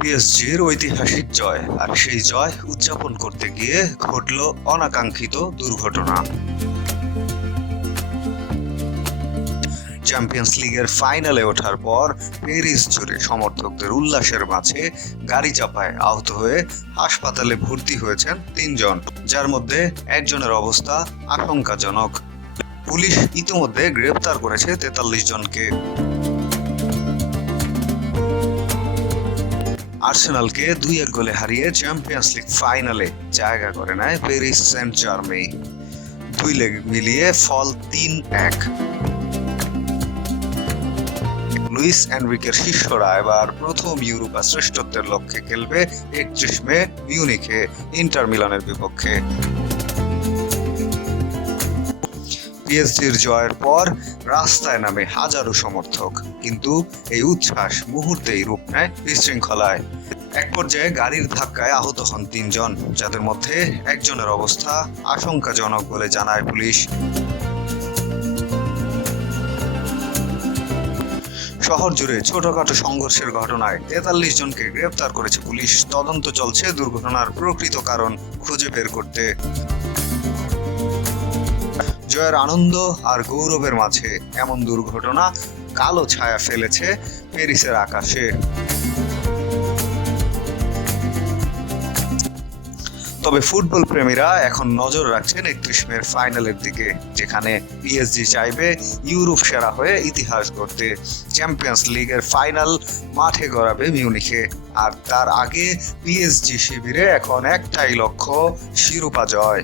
পিএসজির ঐতিহাসিক জয় আর সেই জয় উদযাপন করতে গিয়ে ঘটল অনাকাঙ্ক্ষিত দুর্ঘটনা। চ্যাম্পিয়ন্স লিগের ফাইনালে ওঠার পর প্যারিস জুড়ে সমর্থকদের উল্লাসের মাঝে গাড়ি চাপায় আহত হয়ে হাসপাতালে ভর্তি হয়েছেন তিনজন, যার মধ্যে একজনের অবস্থা আশঙ্কাজনক। পুলিশ ইতিমধ্যে গ্রেপ্তার করেছে তেতাল্লিশ জনকে। আর্সেনালকে দুই এক গোলে হারিয়ে চ্যাম্পিয়ন্স লিগ ফাইনালে জায়গা করে নেয় প্যারিস সেন্ট জার্মেই দুই লেগ মিলিয়ে ফল তিন এক লুইস এনরিকের শিষ্যরা এবার প্রথম ইউরোপা শ্রেষ্ঠত্বের লক্ষ্যে খেলবে একত্রিশ মে মিউনিখে, ইন্টার মিলানের বিপক্ষে। পিএসজির জয়ের পর রাস্তায় নামে হাজারো সমর্থক। কিন্তু এই উচ্ছ্বাস মুহূর্তেই রূপ নেয় বিশৃঙ্খলায়। এক পর্যায়ে গাড়ির ধাক্কায় আহত হন তিনজন, যাদের মধ্যে একজনের অবস্থা আশঙ্কাজনক বলে জানায় পুলিশ। শহর জুড়ে ছোটখাটো সংঘর্ষের ঘটনায় তেতাল্লিশ জনকে গ্রেপ্তার করেছে পুলিশ। তদন্ত চলছে দুর্ঘটনার প্রকৃত কারণ খুঁজে বের করতে। জয়ের আনন্দ আর গৌরবের মাঝে এমন দুর্ঘটনা কালো ছায়া ফেলেছে প্যারিসের আকাশে। তবে ফুটবল প্রেমীরা এখন নজর রাখছেন একত্রিশ মের ফাইনালের দিকে, যেখানে পিএসজি চাইবে ইউরোপ সেরা হয়ে ইতিহাস গড়তে। চ্যাম্পিয়ন্স লিগের ফাইনাল মাঠে গড়াবে মিউনিখে। আর তার আগে পিএসজি শিবিরে এখন একটাই লক্ষ্য, শিরোপা জয়।